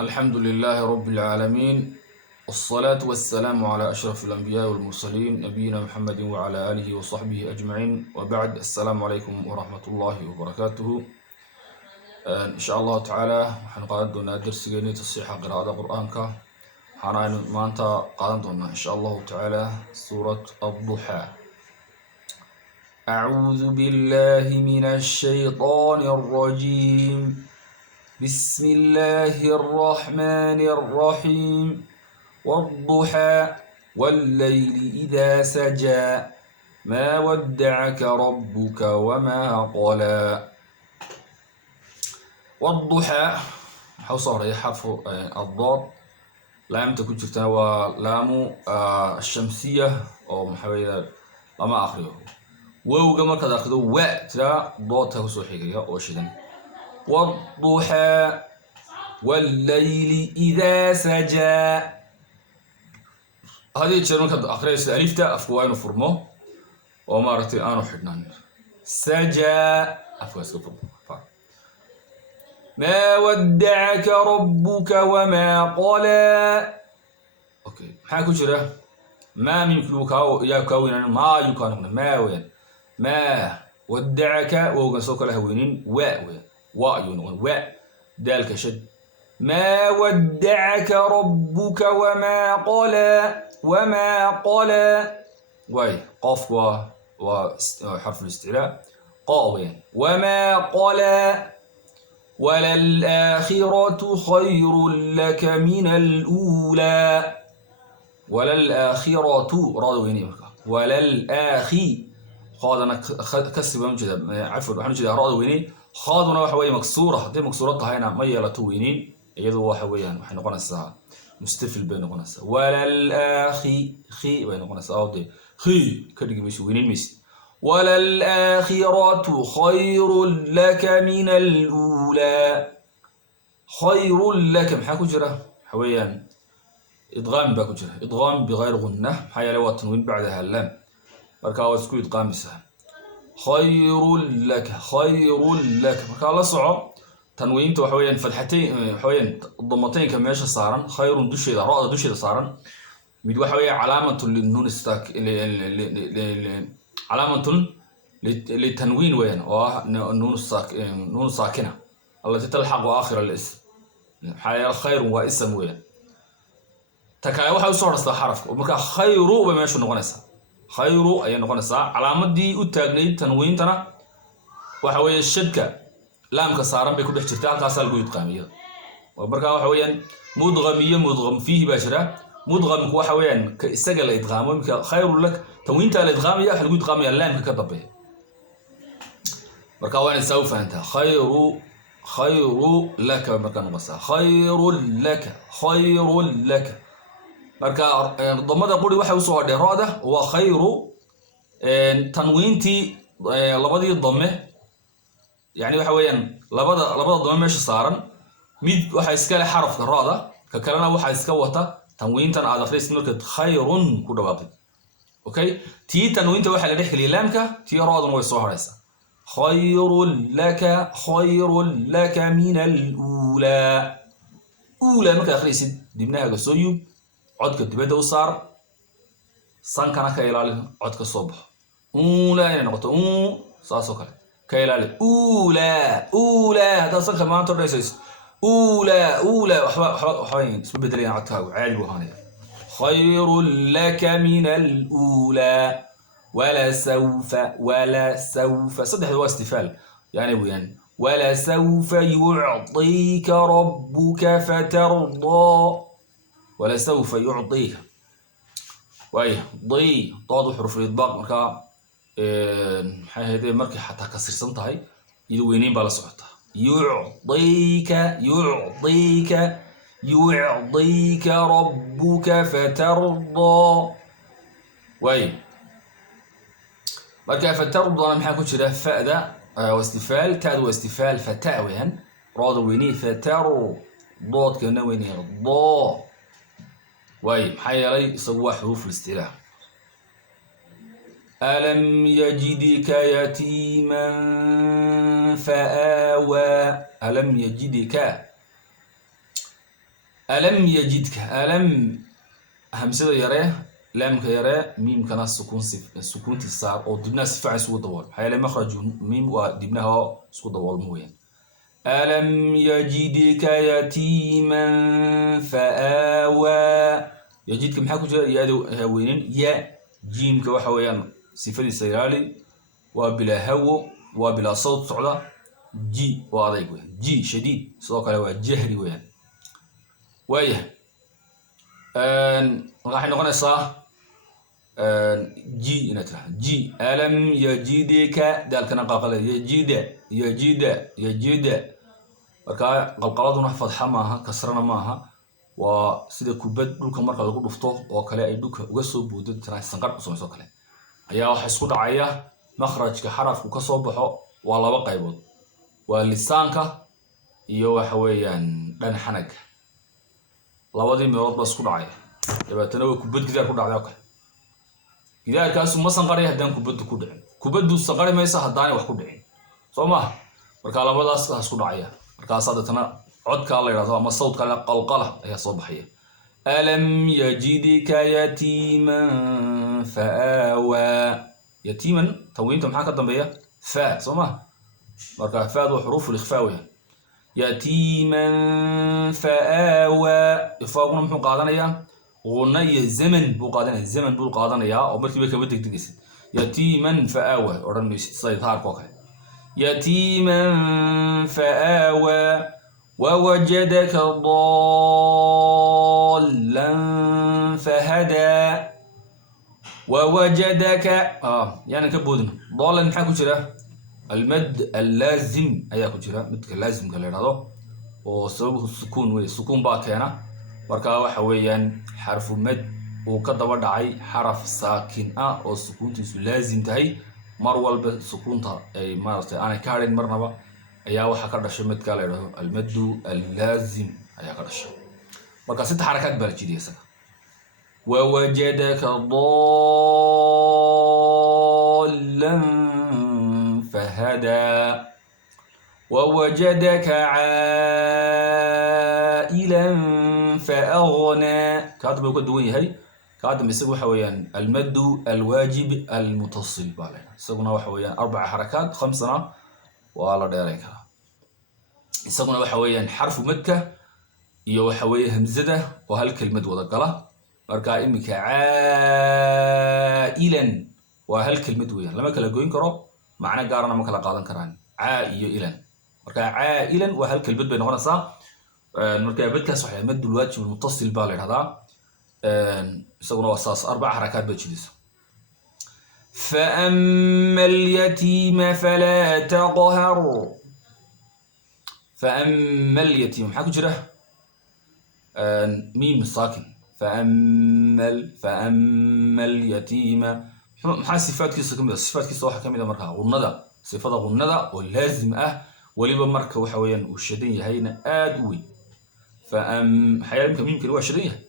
الحمد لله رب العالمين، والصلاة والسلام على أشرف الأنبياء والمرسلين نبينا محمد وعلى آله وصحبه أجمعين، وبعد. السلام عليكم ورحمة الله وبركاته. إن شاء الله تعالى حنقعدنا درس جيني تصحيح قراءة قرآنك. حنا ما أنت قادنا إن شاء الله تعالى سورة الضحى. أعوذ بالله من الشيطان الرجيم. بسم الله الرحمن الرحيم. والضحى والليل إذا سجى ما ودعك ربك وما قلى. والضحى حصر حرف الضاد، لام تكون شفتها ولام الشمسية أو محاولة لما أخرجه وو كما كذا أخذه وقت ضاد تكسو حقيقة أو شدن. والضحى والليل إذا سجى. هذه الشرمة كذا أخرج ألفتا أفوان فرمه وما رتي أنا حدنا سجى أفوان فرمه. ما ودعك ربك وما قلى. أوكي حاكو شرا ما ممكن يا كوينا ما يكون ما وين ما ودعك وسوك له وينين وين ذلك شد. ما ودعك ربك وما قلى واي قاف وحرف الاستعلاء قاوين وما قلى. وللآخرة خير لك من الأولى. وللآخرة رادويني وللآخي خاضنا كسب مجد عفوا وحنا جدا رادويني خاضنا وحوي مكسورة دي مكسورة هنا ما يلتوينين يدو وحويان وحنا قنصها مستفل بين قنصها. وللآخي خي بين قنصها أوضي خي كدي مش وينين مس. وللآخرة خير لك من الأولى. خير لك محاكو جرا حويان إدغام باكو جرا إدغام بغير غنة حيا لو التنوين بعدها اللام بركاوة سكو إدغام بسها. خير لك مركا الله صعب تنوين تو حويان فتحتين حويان ضمتين كميش صارن خير دشيدا راء دشيدا صارن ميدو حويا علامة للنون ستاك علامة للتنوين وين نون ساكنة التي تلحق آخر الاسم. حيا خير واسم وين تكاي waxa soo rasta xarafka marka khayru ba meeshu noqonaysa khayru ay noqonaysa calaamadii u taagnayd tanwiintana waxa weeye shadka laamka saaran bay ku dhex jirtaa halkaas lagu idqaamiyo marka waxa weeyaan mudgham fihi bashira mudgham waxa weeyaan ka isaga la idqaamo marka khayru lak tanwiinta la idqaamiyo waxa lagu idqaamiyo laamka ka dambeeya marka waan soo fahantaa khayru lak marka noqonaysa khayru lak marka ضمada qori waxa uu soo dheeraada waa khayru tanwiinti labadii dhamme yani waxa weeyaan labada dhamme meesha saaran mid waxa iska leh xarafka raada ka kalena waxa iska wata tanwiintan aad akhriis marka khayrun ku dhawaaqid. okay tii tanwiinta waxa la dhexgeliyay laamka tii raaduna way soo haraysa. khayrun laka min al-ula. ula marka akhriisid dibnaha soo yub codka dibadda u saar sankana ka ilaali codka soo baxo ula inay noqoto saasoo kale ka ilaali ula hada sanka maanta dhaysays ula waxba isma bedelayaan codkaagu caadi buu ahaanaya. khayrun laka min al-ula. wala sawfa saddexdu waa istifaal yani weeyaan wala sawfa yu'tika rabbuka fatarda. ولا سوف يعطيك واي ضي ضاد حروف الاطباق مركا هذه مركي حتى كسرسن تahay iyada weynayn baa la socota. يعطيك ربك فترضى. واي مركا فترضى maxaa ku jira fa'da واستفال تاء واستفال فتاء وين راض ويني فتر ضاد كنا ويني ضا. واي حيالي سوى حروف الاستعلاء. ألم يجدك يتيما فآوى. ألم يجدك ألم يجدك ألم همسة يراه لام كيراه ميم كان سكون تسار أو دبنا سفاع سود دوال حيلا مخرج ميم ودبناها سود دوال موين ألم يجدك يتيما فآوى يجدك محاكو جاء يا هاوينين يا جيم كوحويان صفة سيرالي وبلا هو وبلا صوت صعدة جي واضح جي شديد صوت على جهري وين ويه راح نقنصه جي نترى جي ألم يجدك ذلك نقاقل يجد marka qalqaladuna fadxa maaha kasrana maaha waa sida kubad dhulka marka lagu dhufto oo kale ay dhulka uga soo booddo tiraa sanqar u samayso kale ayaa waxa isku dhacaya makhrajka xarafku ka soo baxo waa laba qaybood waa lisaanka iyo waxa weeyaan dhan xanaga labadii meelood ba isku dhacaya dabeetana waa kubad gidaar ku dhacday oo kale gidaarkaas ma sanqaray haddaan kubaddu ku dhicin kubaddu sanqari maysa haddaan wax ku dhicin soo ma marka labadaas isku dhacaya markaas hadana codka la yiraahdo ama sawdka la qalqala ayaa soo baxaya alam yajidika yatiman faawa yatiman tawinta maxaa ka dambeeya fa soma marka faadu xuruuf al-ikhfa weeyaan yatiman faawa ifaaquna muxuu qaadanaya qonna iyo zaman buu qaadanaya oo markii ka degdegaysid yatiman faawa oran maysid saytaarko kale يتيما فآوى ووجدك ضالا فهدى ووجدك يعني كبودن ضالا maxaa ku jira المد اللازم ayaa ku jira midka laazimka la yiraahdo oo sababu sukuun baa keena marka waxa weeyaan xarfu mad uu ka daba dhacay xaraf saakin ah oo sukuuntiisu laazim tahay mar walba sukuunta ay maartay aanay ka harin marnaba ayaa waxa ka dhashay midka la yiraahdo al-maddu al-laazim ayaa ka dhashay marka saddex xarakaad baa jiraysa wa wajadaka dallan fahada wa wajadaka ailan faaghna kaadba ku duwan yahay كادم يسوي حويان المد الواجب المتصل بالنا يسوونه حويان 4 حركات 5 ولا ديرين كلا يسوونه حويان حرف مدك iyo حويه همزده وهل كلمه ودا قلا marka imika ailan waa hal kelmad weeyaan lama kala goyn karo macna gaarana ma kala qaadan karaan iyo ilan marka ailan waa hal kelmad bay noqonaysaa marka badkaas waxa madul waajib muttasil baa la yiraahdaa يسوونه وصاص 4 حركات بجلس فأما اليتيم فلا تقهر فأما اليتيم حكو جره ميم ساكن فأما اليتيم maxaa sifaadkiisa kamid ah sifaadkiisa waxa kamid ah marka qunada sifada qunada oo laazim ah waliba marka waxa weeyaan uu shadan yahayna aad u weyn xayaalka mimkan waa shadan yahay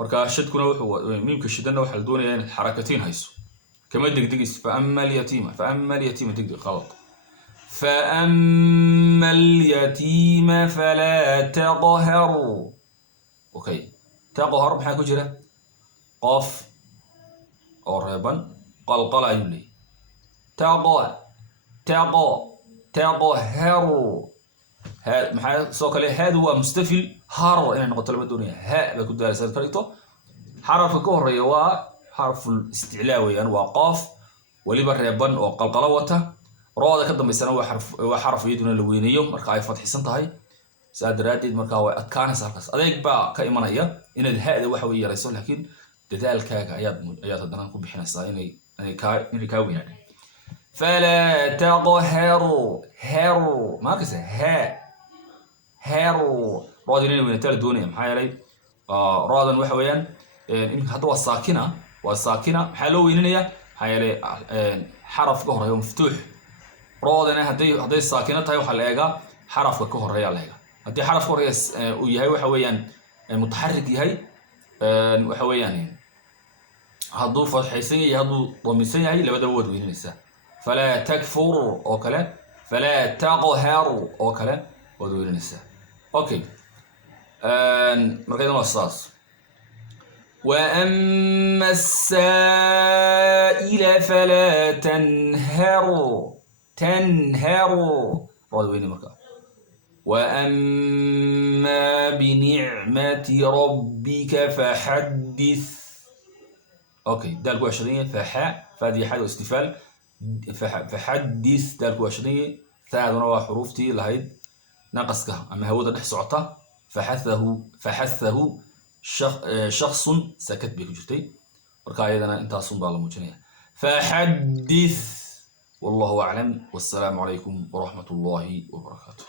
marka shadkuna wuxuu mimka shadana waxa la doonayaa in xarakatiin hayso kama degdegis فأما اليتيم degdeg qalad فأما اليتيم فلا تقهر اوكي تقهر maxaa ku jira qof oo reeban qalqal ayuu leeyahay تقهر هذا maxaa soo kale هذا waa mustafil har inay noqoto lama doonayo ha ba ku daaraysan karto xarafka ka horeeya waa xarful isticlaa weeyaan waa qaf waliba reeban oo qalqala wata rooda ka dambeysana waa xarf iyaduna la weynayo marka ay fadxisan tahay saadaraadid marka way adkaanaysaa halkaas adeeg baa ka imanaya inaad haada waxa weey yarayso laakiin dadaalkaaga ayaad haddana ku bixinaysaa inay ka weynaadaan فلا تقهروا ما كسه هروا رادين وين تال دونيا maxaa yeelay raadan waxa weeyaan in hadda waa saakina maxaa loo weyninayaa maxaa yeelay xarafka horeeyo maftuux raadana haday saakina tahay waxa la eegaa xarafka ka horeeya la eegaa hadii xarafka horeeya uu yahay waxa weeyaan mutaharrik yahay waxa weeyaan haduu fadxisan yahay haduu damisan yahay labadaba wad weyninaysaa فلا تكفر او كلا فلا تقهر او كلا ودوينسا اوكي مركز الأساس. وأما السائل فلا تنهر. وين مركز. وأما بنعمة ربك فحدث. أوكي دالكو 20 فهذه حاجة استفال. فحدث دالكو 20 ثاء نوع حروفتي لهيد ناقصكها أما هو ده سعطة. فحثه شخص سكت بك جرتي marka ayadana intaasun baa la muujinaya فحدث والله أعلم والسلام عليكم ورحمة الله وبركاته.